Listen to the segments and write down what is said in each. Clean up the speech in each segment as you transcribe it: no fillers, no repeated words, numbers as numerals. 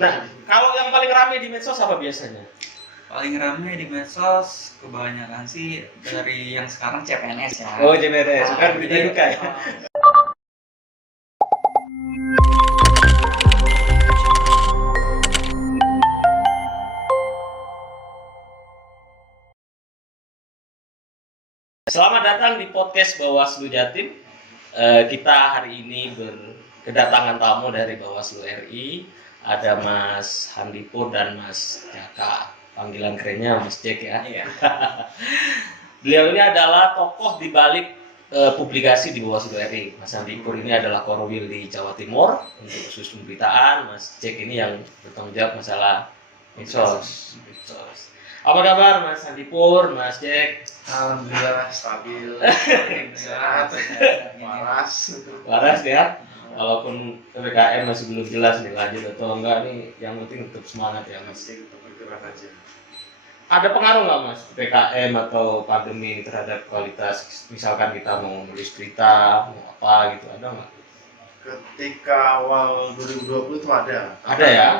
Nah, kalau yang paling ramai di medsos apa biasanya? Paling ramai di medsos kebanyakan sih dari yang sekarang CPNS ya. Oh, CPNS, kan berita duka ya. Selamat datang di podcast Bawaslu Jatim. Kita hari ini berkedatangan tamu dari Bawaslu RI. Ada Mas Handipur dan Mas Jaka. Panggilan kerennya Mas Jack ya. Iya. Beliau ini adalah tokoh di balik publikasi di Bawaslu RI. Mas Handipur ini adalah Korwil di Jawa Timur untuk khusus pemberitaan. Mas Jack ini yang bertanggung jawab masalah medsos. Apa kabar Mas Handipur, Mas Jack? Alhamdulillah stabil, sehat, waras ya. Walaupun PPKM masih belum jelas nih lanjut atau enggak nih, yang penting tetap semangat ya Mas. tetap bergerak aja. Ada pengaruh nggak Mas PPKM atau pandemi ini terhadap kualitas, misalkan kita mau nulis berita, mau apa gitu, ada nggak? Ketika awal 2020 itu ada. Ada ya?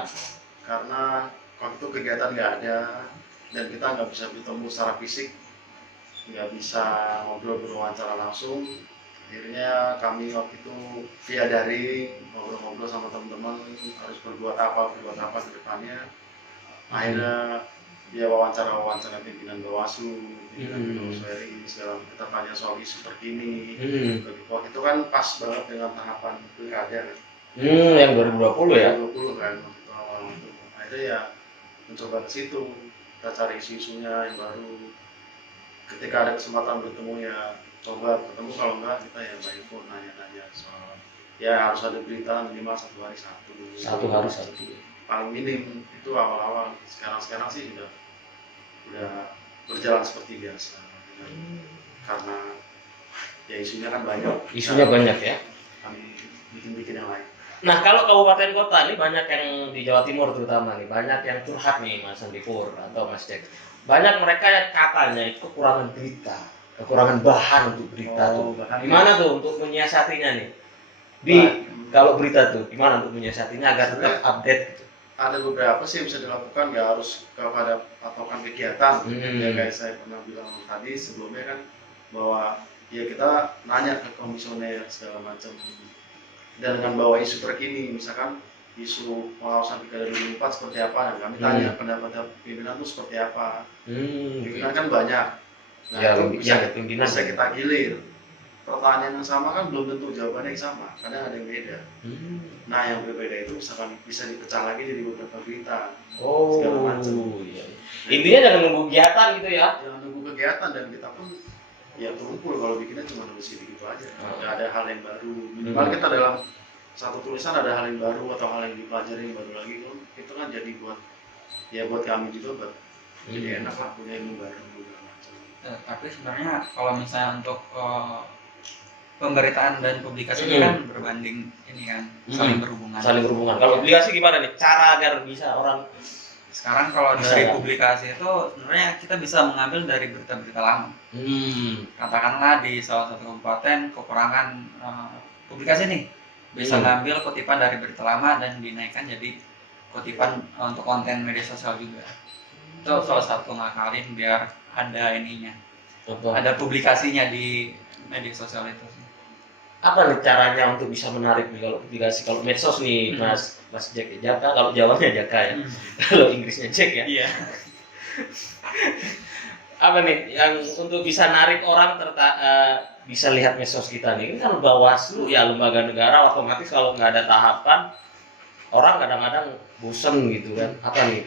Karena waktu kegiatan nggak ada dan kita nggak bisa bertemu secara fisik, nggak bisa ngobrol berwawancara langsung. Akhirnya kami waktu itu via daring ngobrol-ngobrol sama teman-teman harus berbuat apa ke depannya. Akhirnya dia wawancara pimpinan Bawaslu, pimpinan Bawaslu RI, segala kita tanya soal isu terkini. Waktu itu kan pas banget dengan tahapan pilkada kan. Yang 2020 ya? 2020 kan waktu itu awal itu. Akhirnya ya mencoba ke situ, kita cari isu-isunya yang baru. Ketika ada kesempatan bertemu ya coba ketemu, kalau enggak kita ya by phone nanya-nanya soal ya harus ada berita minimal satu hari satu. Paling minim itu awal-awal. Sekarang sih udah berjalan seperti biasa. Karena ya isunya kan banyak. Isunya banyak ya. Kami bikin yang lain. Nah, kalau kabupaten kota ini banyak yang di Jawa Timur terutama nih, banyak yang curhat nih Mas Handipur atau Mas Jack. Banyak mereka yang katanya itu kekurangan berita, kekurangan bahan untuk berita tuh. Gimana tuh untuk menyiasatinya nih? Kalau berita tuh gimana untuk menyiasatinya agar tetap update gitu? Ada beberapa sih yang bisa dilakukan, nggak harus kepada patokan kegiatan. Ya kayak saya pernah bilang tadi sebelumnya kan, bahwa ya kita nanya ke komisioner segala macam, dan dengan bawa isu terkini, misalkan isu pengawasan pilkada 2004 seperti apa, dan kami tanya pendapat pimpinan itu seperti apa. Pimpinan kan banyak, nah ya, itu pimpinan bisa kita gilir. Pertanyaan yang sama kan belum tentu jawabannya yang sama, kadang ada yang beda. Nah yang berbeda itu misalkan bisa dipecah lagi jadi beberapa berita, segala macam. Iya. Intinya jangan nunggu kegiatan gitu ya. Jangan nunggu kegiatan, dan kita pun ya terumpul kalau bikinnya cuma nulis gitu aja. Nggak ada hal yang baru. Minimal kita dalam satu tulisan ada hal yang baru atau hal yang dipelajari yang baru lagi, itu kan jadi buat kami juga jadi enak lah, punya ilmu baru segala macam. Tapi sebenarnya kalau misalnya untuk pemberitaan dan publikasi ini kan berbanding ini kan, saling berhubungan. Kalau publikasi gimana nih cara agar bisa orang sekarang kalau dari publikasi itu sebenarnya kita bisa mengambil dari berita-berita lama. Katakanlah di salah satu kabupaten kekurangan publikasi nih, bisa ngambil kutipan dari berita lama dan dinaikkan jadi kutipan untuk konten media sosial juga. Itu salah satu ngakalin biar ada ininya, ada publikasinya di media sosial itu. Apa nih caranya untuk bisa menarik nih kalau publikasi, kalau medsos nih Mas Jack ya, Jaka, kalau Jawanya Jaka ya, kalau Inggrisnya Jack ya. Iya. Apa nih yang untuk bisa narik orang bisa lihat medsos kita nih? Ini kan Bawaslu ya, lembaga negara, otomatis kalau nggak ada tahapan orang kadang-kadang bosen gitu kan. Apa nih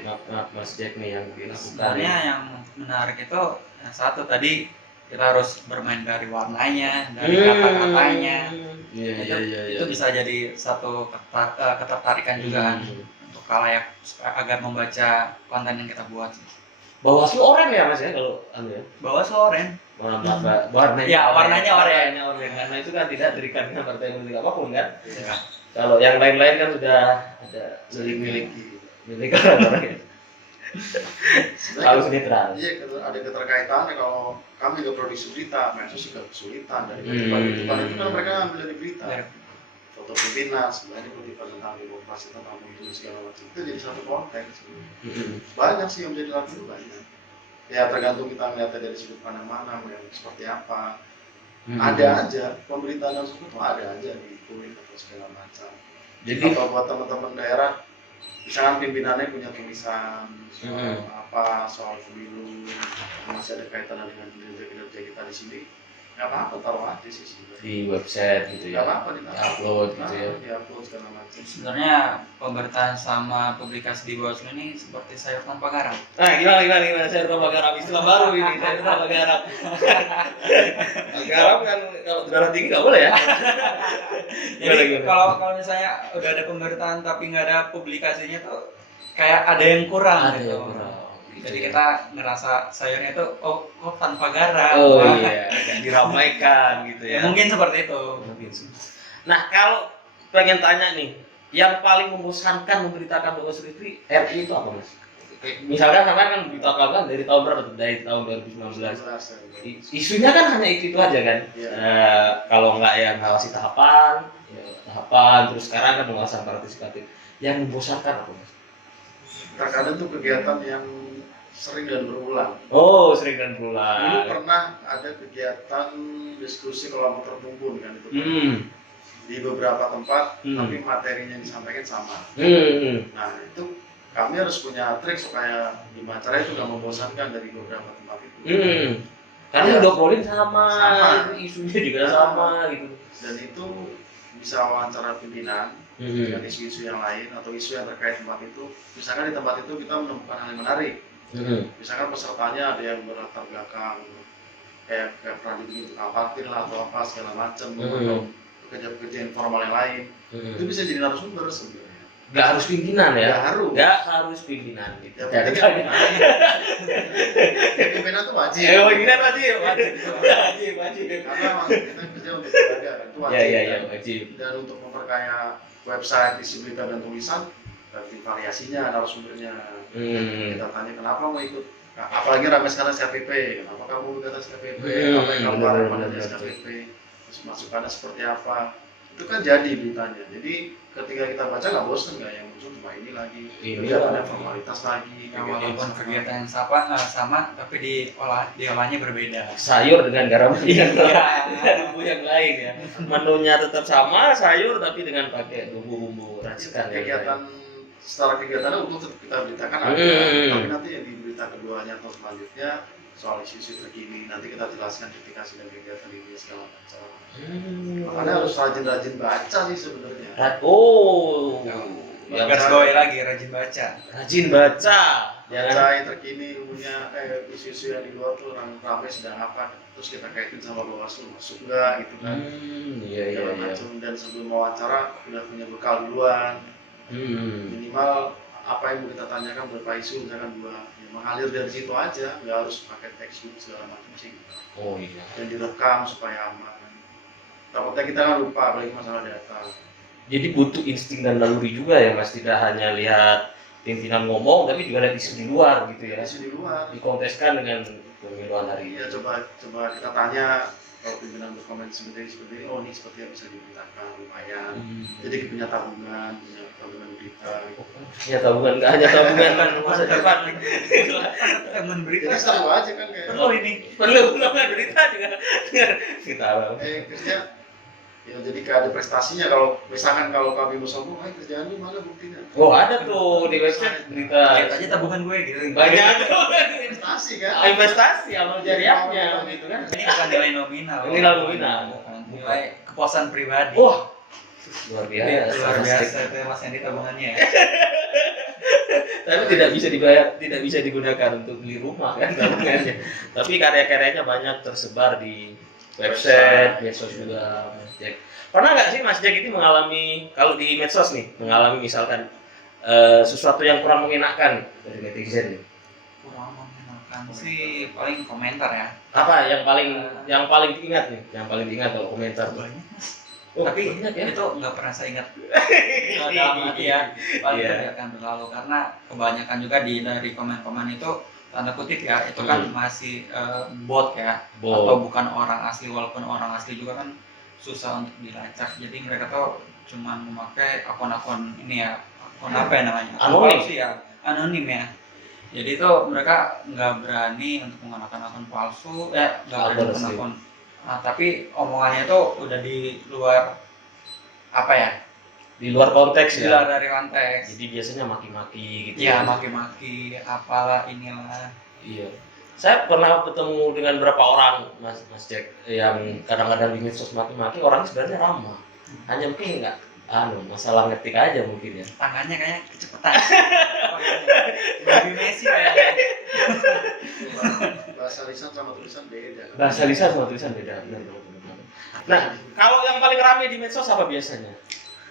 Mas Jack nih yang dilakukan? Sebenarnya yang menarik itu yang satu tadi, kita harus bermain dari warnanya, dari kata-katanya. Itu bisa jadi satu ketertarikan juga untuk khalayak agar membaca konten yang kita buat. Bawaslu oranye ya Mas ya, kalau ya. Bawaslu oranye. Warnanya. Ya, warnanya oranye. Karena itu kan tidak terikat dengan partai politik apapun kan. Ya. Kalau yang lain-lain kan sudah ada milik orang-orang. Harus netral. Iya, ada keterkaitannya. Kalau kami nggak produksi berita, medsos juga kesulitan dari kutipan itu kan mereka ambil dari berita. foto pimpinan sebenarnya kutipan tentang demokrasi, tentang pemilu segala macam, itu jadi satu konteks sebenarnya. Banyak sih yang menjadi lagu itu banyak ya, tergantung kita melihatnya dari sudut pandang mana, yang seperti apa. Ada aja pemberitaan tersebut tuh ada aja di kulit atau segala macam. Jadi kalau buat teman-teman daerah, misalkan pimpinannya punya tulisan soal apa, soal pemilu, masih ada kaitannya dengan kinerja kita di sini, nggak apa-apa, taruh aja sih sebenarnya di website gitu ya, nggak apa-apa upload gitu ya. di-upload segala macam. Sebenarnya pemberitaan sama publikasi di Bawaslu ini seperti sayur tanpa garam. Nah, gimana sayur tanpa garam, istilah baru ini, sayur tanpa garam. Garam kan kalau darah tinggi nggak boleh ya. Jadi kalau misalnya udah ada pemberitaan tapi nggak ada publikasinya tuh kayak ada yang kurang Ada gitu. yang kurang. Jadi kita ngerasa sayurnya itu kok tanpa garam. Oh Wah. iya, nggak diramaikan gitu ya. Mungkin seperti itu. Nah, kalau pengen tanya nih, yang paling membosankan memberitakan Bawaslu RI itu apa, Mas? Misalkan sampai kan beritakan kan dari tahun berapa tuh? Dari tahun 2019. Isunya kan hanya itu aja kan. Iya. Kalau nggak ya ngawasi tahapan, terus sekarang kan penguasaan partisipatif. Yang membosankan apa, Mas? Terkadang tuh kegiatan yang sering dan berulang. Oh, sering dan Dulu berulang. pernah ada kegiatan diskusi kelompok terkumpul kan itu di beberapa tempat, tapi materinya disampaikan sama. Nah itu kami harus punya trik supaya gimana caranya itu nggak membosankan dari beberapa tempat itu. Karena Ya. udah polling sama, Sama. isunya juga sama gitu. Dan itu bisa wawancara pimpinan dengan isu-isu yang lain atau isu yang terkait tempat itu. Misalkan di tempat itu kita menemukan hal yang menarik. Misalkan pesertanya ada yang berlatar belakang kayak pernah dibikin tukang parkir lah atau apa segala macam, atau pekerja-pekerja informal yang lain, itu bisa jadi narasumber sebenarnya. Nggak harus pimpinan ya? Nggak harus. Harus pimpinan gitu. Ya penting kan pimpinan tuh wajib. Pimpinan wajib. Karena memang kita kerja untuk lembaga kan, itu wajib. Iya, wajib. Dan untuk memperkaya website, isi berita dan tulisan, berarti variasinya narasumbernya. Kita tanya kenapa mau ikut, nah, apalagi ramai sekarang SKPP, kenapa kamu ikut SKPP, apa yang kamu harapkan dari SKPP, terus masukannya seperti apa, itu kan jadi beritanya. Jadi ketika kita baca nggak bosan, nggak yang muncul cuma ini lagi, kegiatannya formalitas lagi, Walaupun kegiatan yang sama tapi diolahnya berbeda. Sayur dengan garam yang Iya. bumbu yang lain ya. Menunya tetap sama, sayur tapi dengan pakai bumbu-bumbu racikan ya. kegiatan secara kegiatannya untuk tetap kita beritakan ada, tapi nanti yang di berita keduanya atau selanjutnya soal isu-isu terkini nanti kita jelaskan ketika sedang kegiatan ini segala macam. Makanya harus rajin-rajin baca sih sebenarnya. Yang Garis bawahi lagi rajin baca. rajin baca. Baca yang terkini, punya isu-isu yang di luar tuh orang ramai sedang apa, terus kita kaitin sama Bawaslu masuk nggak gitu kan. Iya. Segala macam. Dan sebelum wawancara udah punya bekal duluan. Minimal apa yang mau kita tanyakan berapa isu, misalkan dua, ya mengalir dari situ aja, nggak harus pakai textbook segala macam sih. Oh iya. Dan direkam supaya aman. Takutnya kita kan lupa, apalagi masalah data. Jadi butuh insting dan naluri juga ya Mas, tidak hanya lihat pimpinan ngomong tapi juga lihat isu di luar gitu ya. Isu di luar. Dikonteskan dengan pemiluan hari Ya ini. coba kita tanya kalau pimpinan berkomen seperti ini, oh ini seperti yang bisa diberitakan lumayan. Jadi punya tabungan berita. Ya tabungan, nggak hanya tabungan kan masa depan. Temen berita. Jadi seru aja kan kayak. Perlu berita juga. Kita Kerja ya jadi kayak ada prestasinya. Kalau misalkan kalau kami mau sombong, kerjaan ini mana buktinya? Oh ada tuh di website berita. Lihat aja tabungan gue gitu. Banyak tuh. Prestasi kan? Investasi amal jariahnya gitu kan. Ini bukan nilai nominal. Nilai nominal. Bukan. Nilai kepuasan pribadi. Wah, luar biasa. Luar biasa itu Mas Andi tabungannya ya. Tapi tidak bisa dibayar, tidak bisa digunakan untuk beli rumah kan tabungannya. Tapi karya-karyanya banyak tersebar di website, medsos juga. Mas Jack. Pernah nggak sih Mas Jack ini mengalami, kalau di medsos nih, mengalami misalkan sesuatu yang kurang mengenakan dari netizen nih? Kurang mengenakan sih paling komentar ya. Apa yang paling diingat nih? Yang paling diingat kalau komentar tuh? Banyak Mas. Oh, Tapi banyak ya? itu nggak pernah saya ingat. Dalam arti ya, paling akan berlalu karena kebanyakan juga dari komen-komen itu tanda kutip ya, itu kan masih bot ya, atau bukan orang asli, walaupun orang asli juga kan susah untuk dilacak. Jadi mereka tuh cuman memakai akun-akun ini ya, akun apa ya namanya? Anonim. Palsu ya, anonim ya. Jadi itu mereka nggak berani untuk menggunakan akun palsu, nggak berani Betul menggunakan sih. akun. Nah, tapi omongannya itu udah di luar apa ya? Di luar konteks Di luar ya. dari konteks. Jadi biasanya maki-maki gitu. Ya, maki-maki, apalah inilah. Iya. Saya pernah bertemu dengan beberapa orang, Mas Jack, yang kadang-kadang di medsos maki-maki, orangnya sebenarnya ramah. Hanya mungkin nggak, masalah ngetik aja mungkin ya. Tangannya kayaknya kecepatan. Dari Messi kayaknya. Bahasa lisan sama tulisan beda. Bahasa lisan sama tulisan beda. Benar. Nah, kalau yang paling ramai di medsos apa biasanya?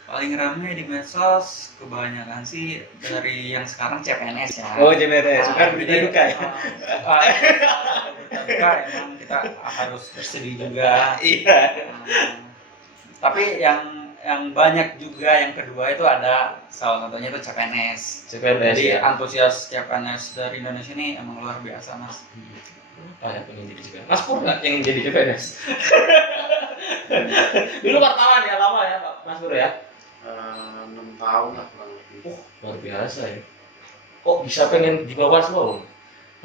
Paling ramai di medsos kebanyakan sih dari yang sekarang CPNS ya. Oh, CPNS, bukan Jadi, berita duka ya? Berita duka emang kita harus bersedih juga. Iya. Tapi yang banyak juga yang kedua itu ada salah satunya itu CPNS. CPNS Jadi ya. antusias CPNS dari Indonesia ini emang luar biasa, Mas. Apa ya pengen jadi CPNS? Mas Pur nggak yang jadi CPNS? Dulu wartawan ya, lama ya Pak Mas Pur ya? 6 tahun lah kurang lebih. Luar biasa ya. Kok bisa pengen di Bawaslu?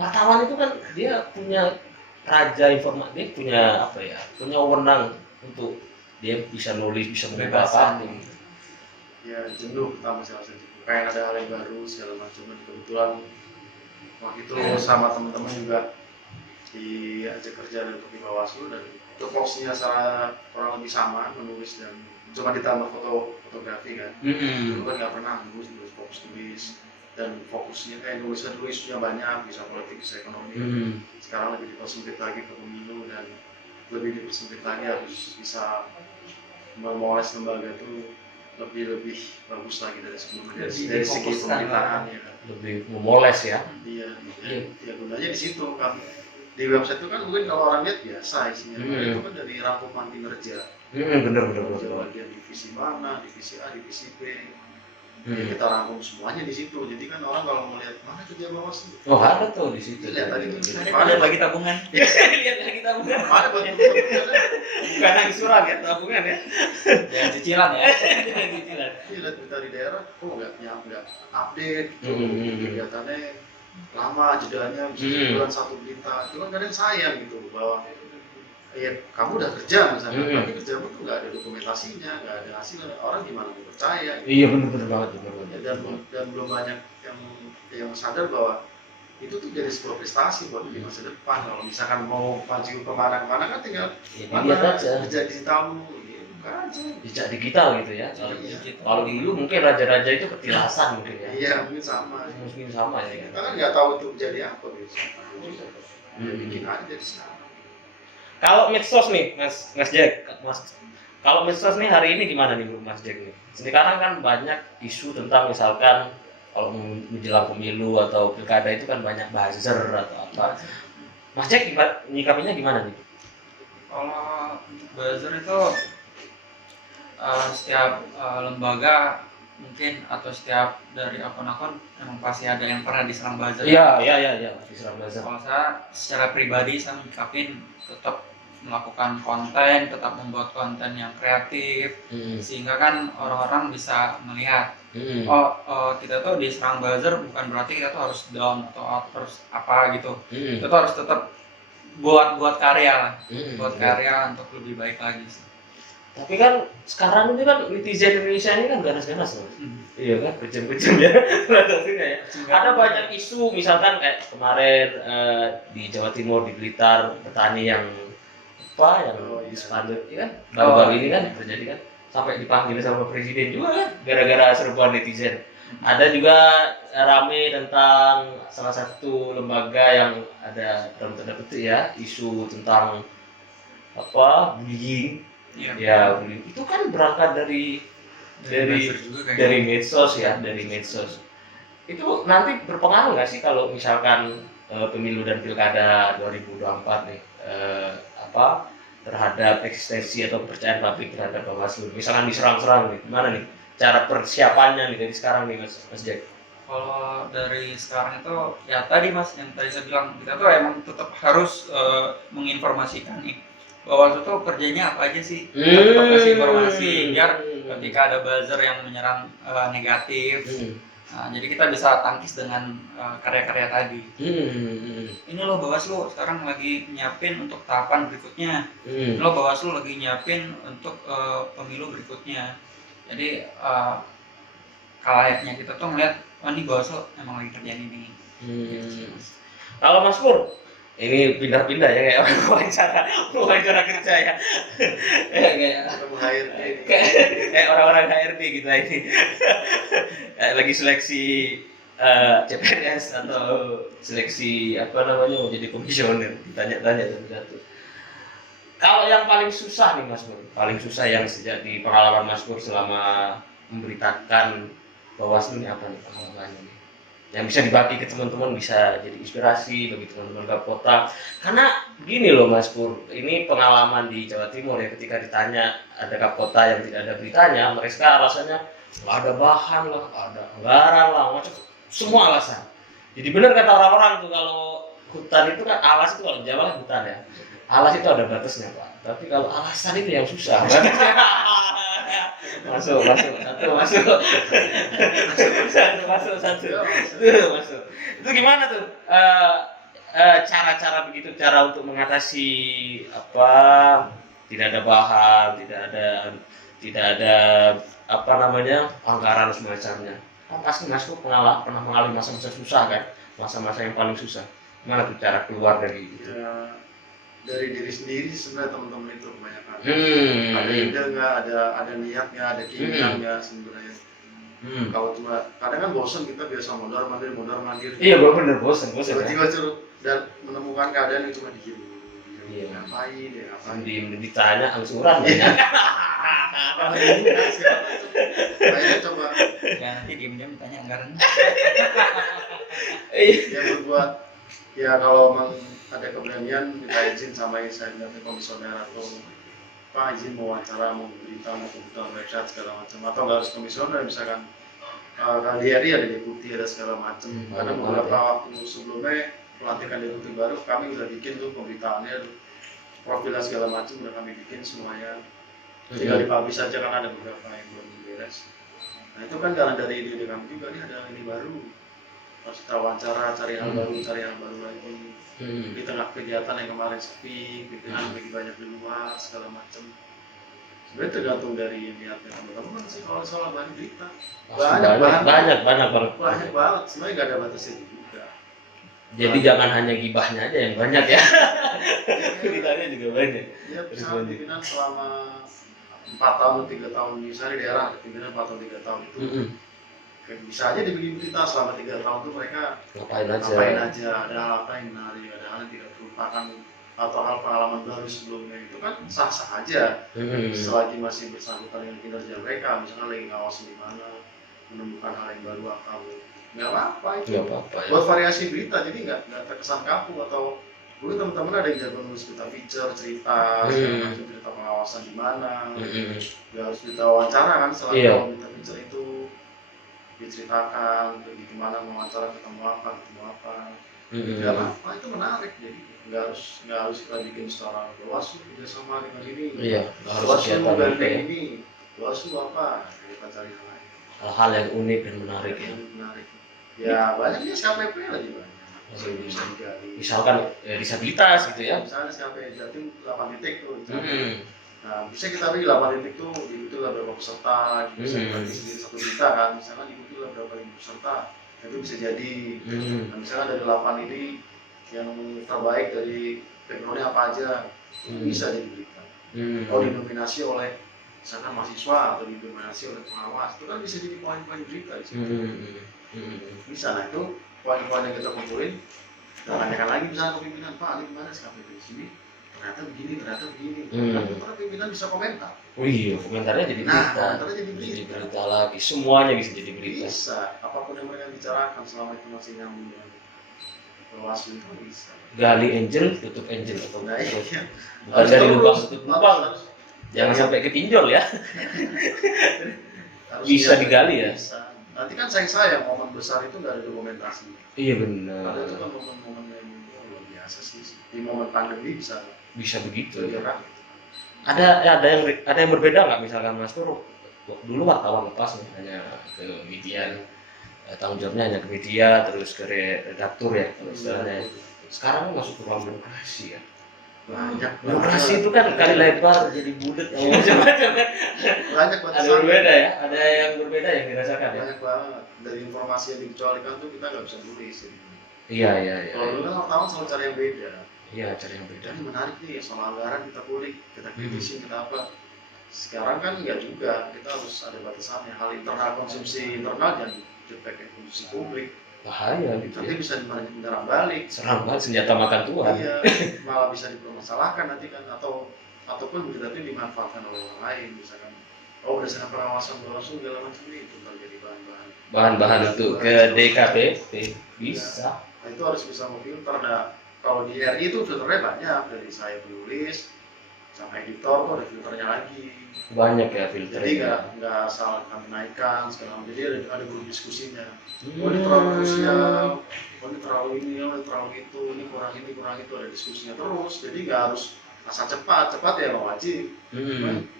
Wartawan itu kan dia punya raja informasi, dia punya apa ya? Punya wewenang untuk dia bisa nulis, bisa mengubah Kebebasan. apa. Ya jenuh pertama sih jenuh. Kayak ada hal yang baru segala macam. Dan kebetulan waktu itu sama teman-teman juga diajak kerja di Bawaslu dan tupoksinya secara kurang lebih sama, menulis dan cuma ditambah fotografi kan. Dulu kan nggak pernah nulis fokus tulis dan fokusnya nulisnya banyak, bisa politik, bisa ekonomi. Sekarang lebih dipersempit lagi ke pemilu dan lebih dipersempit lagi harus bisa memoles lembaga itu lebih bagus lagi dari sebelumnya dari segi pemerintahan ya kan. Lebih memoles ya. Iya. Ya gunanya di situ kan. Di website itu kan mungkin kalau orang lihat biasa isinya, itu kan dari rangkuman kinerja. Bener. Bagian divisi mana, divisi A, divisi B. Ya, kita rangkum semuanya di situ. Jadi kan orang kalau melihat mana kerja Bawaslu. Oh ada tuh di situ. Lihat tadi tuh. Ada lagi tabungan. Lihat lagi tabungan. Mana buat Bukan lagi surat ya tabungan ya. Jangan cicilan ya. Cicilan. Iya, lihat berita di daerah, nggak update gitu. Kegiatannya lama jedanya, bisa sebulan satu berita. Itu kan kadang sayang gitu bahwa ya kamu udah kerja misalnya, tapi kerjamu tuh nggak ada dokumentasinya, nggak ada hasilnya, orang gimana mau percaya? Gitu. Iya benar banget benar. Dan belum banyak yang sadar bahwa itu tuh jadi sebuah prestasi buat di masa depan. Kalau misalkan mau maju kemana-mana kan tinggal Lihat aja. kerja digital buka aja. Jejak digital gitu ya. Iya. Kalau dulu mungkin raja-raja itu ketilasan mungkin ya. Iya mungkin sama. Mungkin sama ya. Kita kan nggak tahu itu jadi apa gitu. Bikin aja dari sekarang. Kalau medsos nih, Mas Jack, kalau medsos nih hari ini gimana nih Mas Jack nih? Sekarang kan banyak isu tentang misalkan kalau menjelang pemilu atau pilkada itu kan banyak buzzer atau apa. Mas Jack nyikapinya gimana nih? Kalau untuk buzzer itu setiap lembaga mungkin atau setiap dari akun-akun memang pasti ada yang pernah diserang buzzer. Iya, diserang buzzer. Kalau saya secara pribadi saya menyikapin tetap melakukan konten, tetap membuat konten yang kreatif, sehingga kan orang-orang bisa melihat kita tuh diserang buzzer bukan berarti kita tuh harus down atau harus apa gitu. Kita tuh harus tetap buat karya, buat karya untuk lebih baik lagi sih. Tapi kan sekarang ini kan netizen Indonesia ini kan ganas-ganas loh. Iya kan, kejam-kejam ya. Ada banyak isu, misalkan kayak kemarin di Jawa Timur, di Blitar, petani yang dispanduk, ya kan? Baru-baru ini kan terjadi kan, sampai dipanggil sama presiden juga kan, gara-gara serbuan netizen. Ada juga rame tentang salah satu lembaga yang ada dalam tanda petik ya, isu tentang bullying. Ya, itu kan berangkat dari medsos ya, dari medsos. Itu nanti berpengaruh nggak sih kalau misalkan pemilu dan pilkada 2024 nih terhadap eksistensi atau kepercayaan publik terhadap Bawaslu? Misalkan diserang-serang nih, gimana nih cara persiapannya nih dari sekarang nih Mas Jack? Kalau dari sekarang itu ya tadi Mas yang tadi saya bilang, kita tuh emang tetap harus menginformasikan nih Bawaslu tuh kerjanya apa aja sih, tetap kasih informasi biar ketika ada buzzer yang menyerang negatif. Jadi kita bisa tangkis dengan karya-karya tadi. Ini loh Bawaslu sekarang lagi nyiapin untuk tahapan berikutnya. Ini loh Bawaslu lagi nyiapin untuk pemilu berikutnya. Jadi kalayaknya kita tuh ngeliat, oh ini Bawaslu emang lagi kerjaan ini. Gitu. Kalau Mas Pur, ini pindah-pindah ya kayak wawancara kerja ya. kayak orang-orang HRD kita ini. Kayak lagi seleksi CPNS atau seleksi apa namanya mau jadi komisioner, ditanya-tanya satu-satu. Kalau yang paling susah nih Mas Pur, paling susah yang sejak di pengalaman Mas Pur selama memberitakan Bawaslu ini apa nih pengalamannya nih? Yang bisa dibagi ke teman-teman, bisa jadi inspirasi bagi teman-teman Kapolta. Karena gini loh Mas Pur, ini pengalaman di Jawa Timur ya, ketika ditanya ada Kapolta yang tidak ada beritanya, mereka rasanya nggak ada bahan lah, nggak ada anggaran lah, macam semua alasan. Jadi benar kata orang-orang tuh, kalau hutan itu kan alas itu, kalau Jawa kan hutan ya, alas itu ada batasnya Pak, tapi kalau alasan itu yang susah. masuk itu gimana tuh cara-cara begitu, cara untuk mengatasi apa, tidak ada bahan, tidak ada apa namanya anggaran semacamnya. Pasti Mas Pur pernah mengalami masa-masa susah kan, masa-masa yang paling susah. Gimana tuh cara keluar dari itu? Ya, dari diri sendiri sebenarnya teman-teman itu kebanyakan. Ada ide nggak, ada niat nggak, ada keinginan nggak sebenarnya. Kalau cuma kadang kan bosan, kita biasa mondar mandir. Iya benar, bosan. Tiba-tiba curug dan menemukan keadaan yang cuma diem. Iya. Ngapain? Ditanya angsuran banyak. Kayaknya coba. Ya nanti diem-diem tanya anggaran. Ya berbuat. Ya kalau memang ada keberanian minta izin sama yang saya minta komisioner atau Pak izin mau wawancara, mau berita, mau kebutuhan website segala macam, atau nggak harus komisioner, misalkan KDRI ada deputi, ada segala macam. Karena beberapa waktu sebelumnya pelantikan deputi baru kami udah bikin tuh pemberitaannya, profilnya segala macam udah kami bikin semuanya. Tinggal dipublish saja kan ada beberapa yang belum beres. Nah itu kan karena dari ide kami juga, nih ada ini baru, harus kita wawancara, cari hal baru lagi. Di tengah kegiatan yang kemarin sepi, pimpinan lagi banyak di luar segala macam. Sebenarnya tergantung dari niatnya teman-teman sih. Kalau soal bahan berita banyak banget. Sebenarnya nggak ada batasnya juga. Jadi jangan hanya gibahnya aja yang banyak ya. Beritanya juga banyak. Ya misalnya pimpinan selama 4 tahun 3 tahun, misalnya di daerah ada pimpinan 4 tahun 3 tahun itu. Bisa aja dibikin berita selama 3 tahun tuh mereka ngapain aja, ada hal apa yang menarik, ada hal yang tidak terlupakan, atau hal pengalaman baru sebelumnya, itu kan sah-sah aja. Selagi masih bersangkutan dengan kinerja mereka, misalnya lagi ngawasin di mana, menemukan hal yang baru atau nggak apa-apa itu. Buat variasi berita, jadi nggak terkesan kaku. Atau dulu teman-teman ada yang jago nulis berita feature, cerita pengawasan di mana, nggak harus berita wawancara kan, selain kalau berita feature itu diceritakan gimana mewawancara, ketemu apa. Nggak apa-apa, itu menarik. Jadi nggak harus kita bikin secara Bawaslu kerjasama dengan ini. Bawaslu mau gandeng ini, Bawaslu apa? Kita cari hal yang unik dan menarik ya. Ya banyak nih SKPP lagi banyak. Misalkan disabilitas gitu ya. Misalnya SKP Jatim 8 titik tuh. Nah, bisa kita beri 8 titik tuh, diikuti lah berapa peserta, bisa dibagi sendiri 1 berita kan, misalkan diikuti lah berapa ribu peserta, itu bisa jadi. Nah, misalkan dari 8 ini yang terbaik dari backgroundnya apa aja, itu bisa jadi berita. Kalau didominasi oleh misalkan mahasiswa atau didominasi oleh pengawas, itu kan bisa jadi poin-poin berita di situ. Bisa, nah itu poin-poin yang kita kumpulin, kita tanyakan lagi misalnya ke pimpinan, Pak, ini gimana SKPP di sini? Ternyata begini. Karena pimpinan bisa komentar. Oh iya, komentarnya jadi berita. Jadi berita lagi. Semuanya bisa jadi berita. Bisa. Apapun yang mereka bicarakan selama itu masih nyambung dengan Bawaslu itu bisa. Gali angel, tutup angel atau iya. Bukan dari lubang tutup lubang. Jangan sampai kepinjol ya. Bisa digali ya. Bisa. Nanti kan sayang momen besar itu nggak ada dokumentasi. Iya benar. Ada itu kan momen-momen yang luar biasa sih. Di momen pandemi bisa begitu. Gerak. Ada yang berbeda nggak misalkan Mas Pur dulu wartawan lepas nih hanya ke media, tanggung jawabnya hanya ke media, terus ke redaktur ya kalau istilahnya. Sekarang masuk ke ruang birokrasi ya. Banyak Birokrasi itu kan kali lebar jadi bulat macam-macam kan. banyak Ada berbeda ya, ada yang berbeda yang dirasakan ya. banyak banget dari informasi yang dikecualikan tuh kita nggak bisa tulis jadi. Iya iya iya. Kalau dulu kan wartawan selalu cari yang beda. Iya cari yang beda. Ini menarik nih soal anggaran kita kulik, kita kritisin, kita apa. Sekarang kan nggak juga, kita harus ada batasannya. Hal internal, konsumsi internal jangan dipakai konsumsi publik. Bahaya gitu Nanti ya. bisa menyerang balik. Serang banget senjata makan Tuhan. Iya, malah bisa dipermasalahkan nanti kan ataupun berita itu dimanfaatkan oleh orang lain misalkan. Oh berdasarkan pengawasan Bawaslu segala macam itu terjadi bahan-bahan. Bahan-bahan untuk ke DKPP bisa. Nah itu harus bisa memfilter. Nah kalau di RI itu filternya banyak dari saya penulis sama editor tuh ada filternya lagi. Banyak ya Jadi filternya. nggak asal kami naikkan segala macam. Jadi ada grup diskusinya. Oh ini terlalu krusial, oh ini terlalu ini, oh ini terlalu itu, ini kurang itu ada diskusinya terus. Jadi nggak harus asal cepat ya nggak wajib.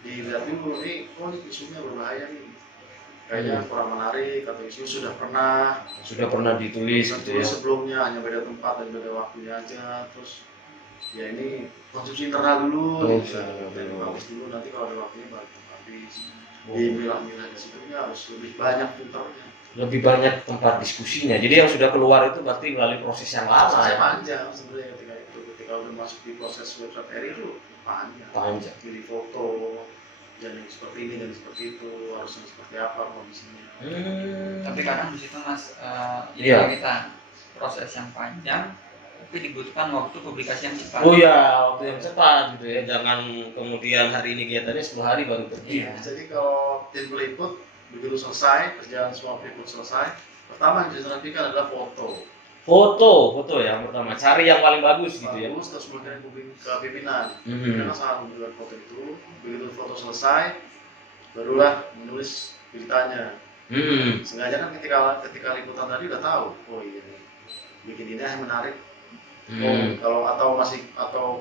Dilihat dulu nih, oh ini isunya berbahaya nih. Kayaknya kurang menarik atau isu sudah pernah ditulis gitu ya. sebelumnya hanya beda tempat dan beda waktunya aja. Terus ya ini konsumsi internal dulu, habis dulu nanti kalau ada waktunya baru habis. Dimilah-milah di situnya harus lebih banyak filternya. Lebih banyak tempat diskusinya. Jadi yang sudah keluar itu berarti melalui proses yang lama Proses ya. panjang sebenarnya ketika udah masuk di proses website RI itu panjang. Pilih foto, jadi seperti ini dan seperti itu, harusnya seperti apa kondisinya. Tapi kadang di situ Mas, Iya. kita proses yang panjang, tapi dibutuhkan waktu publikasi yang cepat. Oh ya, waktu yang cepat gitu ya. Jangan kemudian hari ini kegiatannya 10 hari baru pergi. Iya. Jadi kalau tim peliput begitu selesai, kerjaan semua peliput selesai, pertama yang dirapikan adalah foto. Foto yang pertama. Cari yang paling bagus gitu ya. Bagus, terus mengirim ke pimpinan. Pimpinan sangat membutuhkan foto itu. Begitu foto selesai, barulah menulis beritanya. Sengaja kan ketika liputan tadi udah tahu, oh iya nih, bikin ini yang menarik. Oh, atau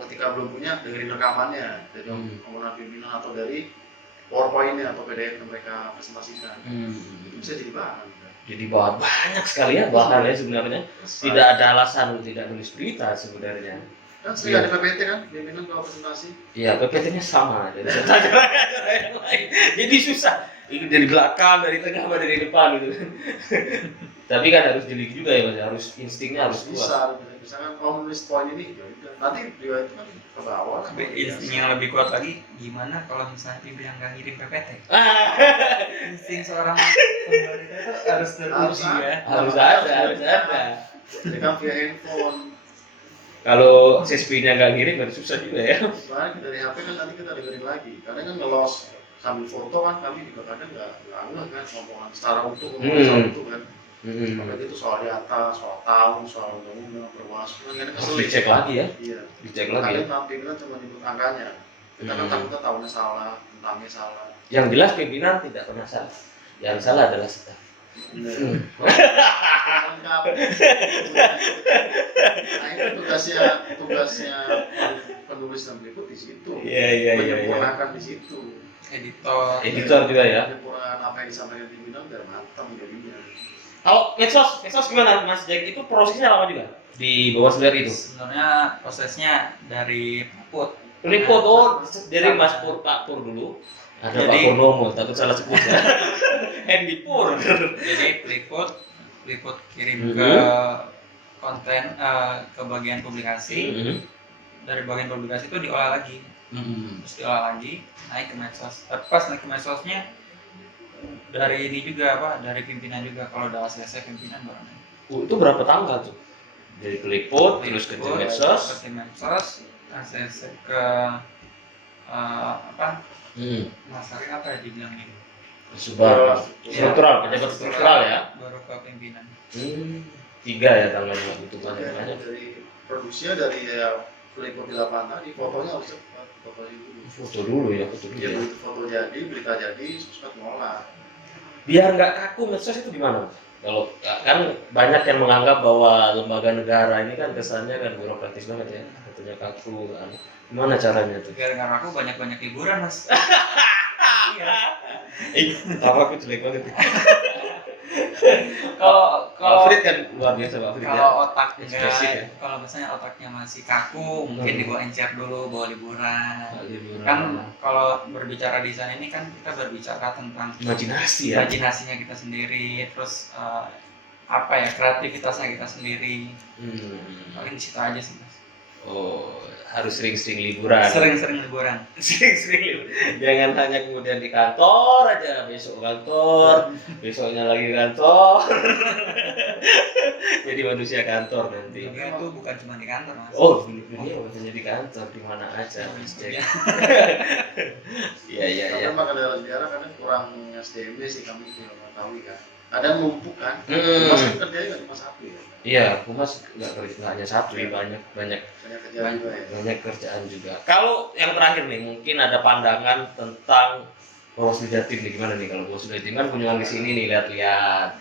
ketika belum punya dengerin rekamannya dari omongan pimpinan atau dari PowerPoint-nya atau PDF yang mereka presentasikan. Itu bisa jadi bahan. Jadi banyak sekali ya bahannya sebenarnya. Tidak ada alasan untuk tidak nulis berita sebenarnya. Dan sering ada PPT kan, pimpinan kalau presentasi. Iya, PPT-nya sama. Jadi yang lain. Jadi susah. Ini dari belakang, dari tengah, apa dari depan gitu. Tapi kan harus jeli juga ya, Mas. Harus instingnya harus kuat. Misalkan kalau menulis poin ini, ya udah. Nanti dia itu kan ke bawah. Tapi insting yang lebih kuat lagi, gimana kalau misalnya pimpinan nggak ngirim PPT? Insting seorang pemberita itu harus teruji ya. Harus ada. Jadi kan via handphone. Kalau CSP-nya nggak ngirim, kan susah juga ya. Soalnya dari HP kan nanti kita dengerin lagi. Karena kan ngelos sambil foto kan kami juga kadang nggak ngeh kan ngomongan secara utuh kan. Apalagi itu soal data, soal tahun, soal undang-undang, perwakilan kan Harus dicek lagi ya. Iya. Dicek lagi ya. Kadang pimpinan cuma nyebut angkanya. Kita kan takutnya tahunnya salah, tentangnya salah. Yang jelas pimpinan tidak pernah salah. Yang salah adalah staf. Lengkap. Nah itu tugasnya penulis dan peliput di situ. Iya. Menyempurnakan di situ. Editor Juga ya. Menyempurnakan apa yang disampaikan pimpinan biar matang jadinya. Kalau medsos gimana Mas Jack? Itu prosesnya lama juga di bawah sendiri itu. Sebenarnya prosesnya dari Peliput dari Mas Pak Pur dulu. Ada Pak Purnomo, takut salah sebut ya. Andy Pur. Jadi peliput kirim ke konten ke bagian publikasi. Dari bagian publikasi itu diolah lagi. Terus diolah lagi, naik ke medsos. Pas naik ke medsosnya dari ini juga dari pimpinan juga. Kalau udah ACC pimpinan baru naik. Itu berapa tanggal tuh? Dari peliput terus ke medsos, ACC ke Mas Ari apa ya dibilangnya? Struktural, pejabat struktural ya. Baru ke pimpinan. 3 ya tanggalnya itu banyak. Dari produksinya dari peliput di lapangan tadi, fotonya harus cepat, Foto dulu ya. Ya begitu foto jadi, berita jadi, sosmed ngolah. Biar nggak kaku medsos itu gimana? Kalau kan banyak yang menganggap bahwa lembaga negara ini kan kesannya kan birokratis banget ya, katanya kaku kan. Gimana caranya tuh? Biar nggak kaku banyak liburan Mas. Tawa aku jelek banget. Kalau Frit kan luar biasa Pak Frit ya. kalau otaknya Ekspresif ya. kalau misalnya otaknya masih kaku, mungkin dibawa encer dulu, bawa liburan. Kan kalau berbicara desain ini kan kita berbicara tentang imajinasi ya. imajinasinya kita sendiri, terus apa ya, kreativitasnya kita sendiri. Paling di situ aja sih, Mas. Oh, harus sering-sering liburan. Sering-sering liburan. Sering-sering liburan. Jangan hanya kemudian di kantor aja, besok kantor, besoknya lagi kantor. Jadi manusia kantor nanti. Dunia itu bukan cuma di kantor, Mas. Oh, dunia bukan hanya di kantor, di mana aja, Mas Jack. Iya. Karena maka dalam sejarah kadang kurang SDM sih kami belum mengetahui kan. Ada yang numpuk kan. Hmm. Mas kan kerjanya nggak cuma satu ya. Iya, Humas nggak hanya satu, banyak Banyak kerjaan juga ya. banyak kerjaan juga. Kalau yang terakhir nih, mungkin ada pandangan tentang Bawaslu Jatim nih, gimana nih kalau Bawaslu Jatim kan kunjungan ke sini nih, lihat-lihat.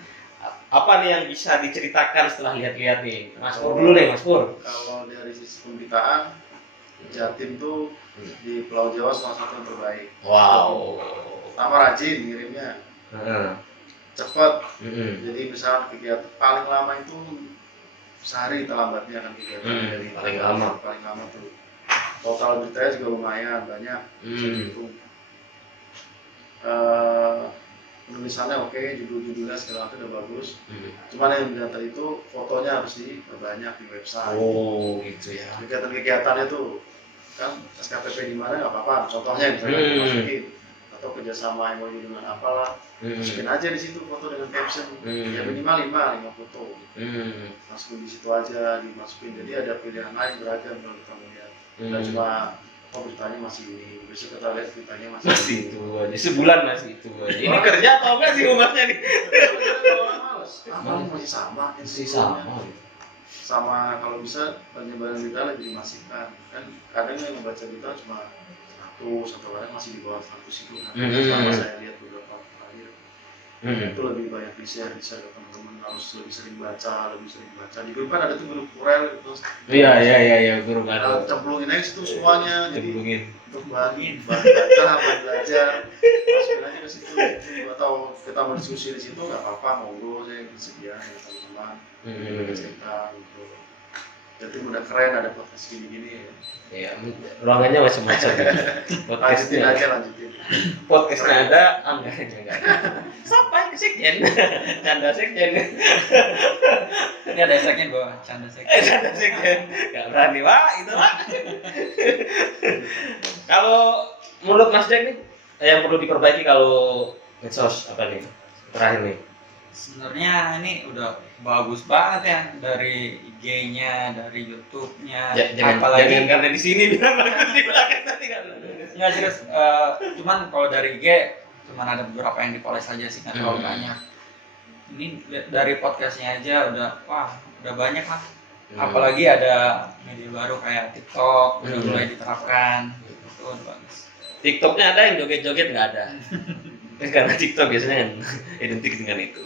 Apa nih yang bisa diceritakan setelah lihat-lihat nih? Mas Pur dulu nih, Mas Pur. Kalau dari sisi pemberitaan, Jatim tuh di Pulau Jawa salah satu yang terbaik. Wow. Pertama rajin ngirimnya, cepat. Jadi misalnya kegiatan paling lama itu sehari terlambatnya kan kegiatan dari paling lama tuh. Total beritanya juga lumayan banyak. Bisa dihitung. Penulisannya oke, judul-judulnya segala macam udah bagus. Cuman yang dilihat itu fotonya harus diperbanyak di website. Oh, gitu ya. Kegiatan-kegiatannya tuh kan SKPP di mana nggak apa-apa. Contohnya misalnya dimasukin atau kerjasama MOU dengan apalah, masukin aja di situ foto dengan caption. Ya minimal 5 foto. Masukin di situ aja, dimasukin. Jadi ada pilihan lain beragam kalau kita melihat. Dan cuma beritanya masih ini, besok kita lihat beritanya masih itu aja, sebulan masih itu aja. Ini kerja atau enggak sih Humasnya nih? Masih sama, sama kalau bisa penyebaran berita lebih dimasifkan. Kan kadang yang membaca berita cuma 100 atau kadang masih di bawah 100 itu kan. Selama saya lihat beberapa terakhir itu lebih banyak di-share ke teman-teman, harus lebih sering baca. Di grup kan ada tuh grup Kurel itu. Iya, grup ada. Cemplungin aja situ semuanya. Cemplungin. Untuk bahan baca, bahan belajar, masukin aja ke situ. Atau kita mau diskusi di situ nggak apa-apa, ngobrol saya bersedia ya teman-teman. Cerita gitu. Jadi udah keren ada podcast gini-gini ya. Iya, ruangannya macam-macam. Lanjutin. Podcastnya ada, anggarannya nggak ada. Sampai ke sekjen, canda sekjen. Ini ada sekjen gua, canda sekjen. Canda sekjen, nggak berani wah itu lah. Kalau menurut Mas Jack nih, yang perlu diperbaiki kalau medsos apa nih? Terakhir nih. Sebenarnya ini udah bagus banget ya, dari IG-nya, dari YouTube-nya. Jangan karena di sini bilang bagus di belakang tadi kan. Nggak serius, cuman kalau dari IG cuman ada beberapa yang dipoles aja sih, nggak terlalu banyak. Ini dari podcastnya aja udah banyak lah. Apalagi ada media baru kayak TikTok udah mulai diterapkan, itu udah bagus. TikToknya ada yang joget-joget nggak ada. Karena TikTok biasanya kan identik dengan itu.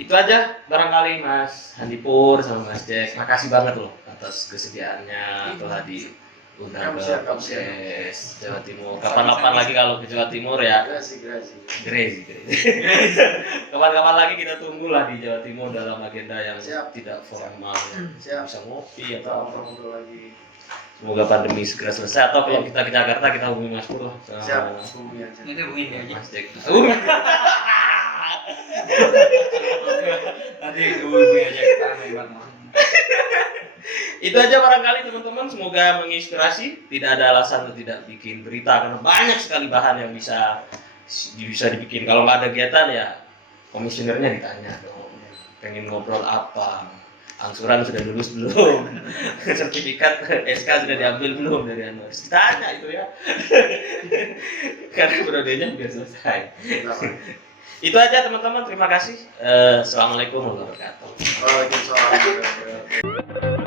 Itu aja barangkali Mas Handipur sama Mas Jack. Makasih banget loh atas kesediaannya telah diundang ke podcast Jawa Timur. Kapan-kapan lagi kalau ke Jawa Timur ya. Grezi. Kapan-kapan lagi kita tunggulah di Jawa Timur dalam agenda yang tidak formal. Bisa ngopi atau apa lagi. Semoga pandemi segera selesai, atau kalau kita ke Jakarta kita hubungi Mas Pur lah. Siap, hubungi aja. Nanti hubungin dia aja. Mas Jack. Nanti hubungi aja kita hebat. Itu aja barangkali teman-teman, semoga menginspirasi. Tidak ada alasan untuk tidak bikin berita karena banyak sekali bahan yang bisa dibikin. Kalau nggak ada kegiatan ya komisionernya ditanya dong, pengen ngobrol apa, angsuran sudah lulus belum, sertifikat SK sudah diambil belum dari Anwar, ditanya itu ya. Karena periodenya biar selesai. Itu aja teman-teman, terima kasih. Assalamualaikum warahmatullahi wabarakatuh. Waalaikumsalam warahmatullahi wabarakatuh.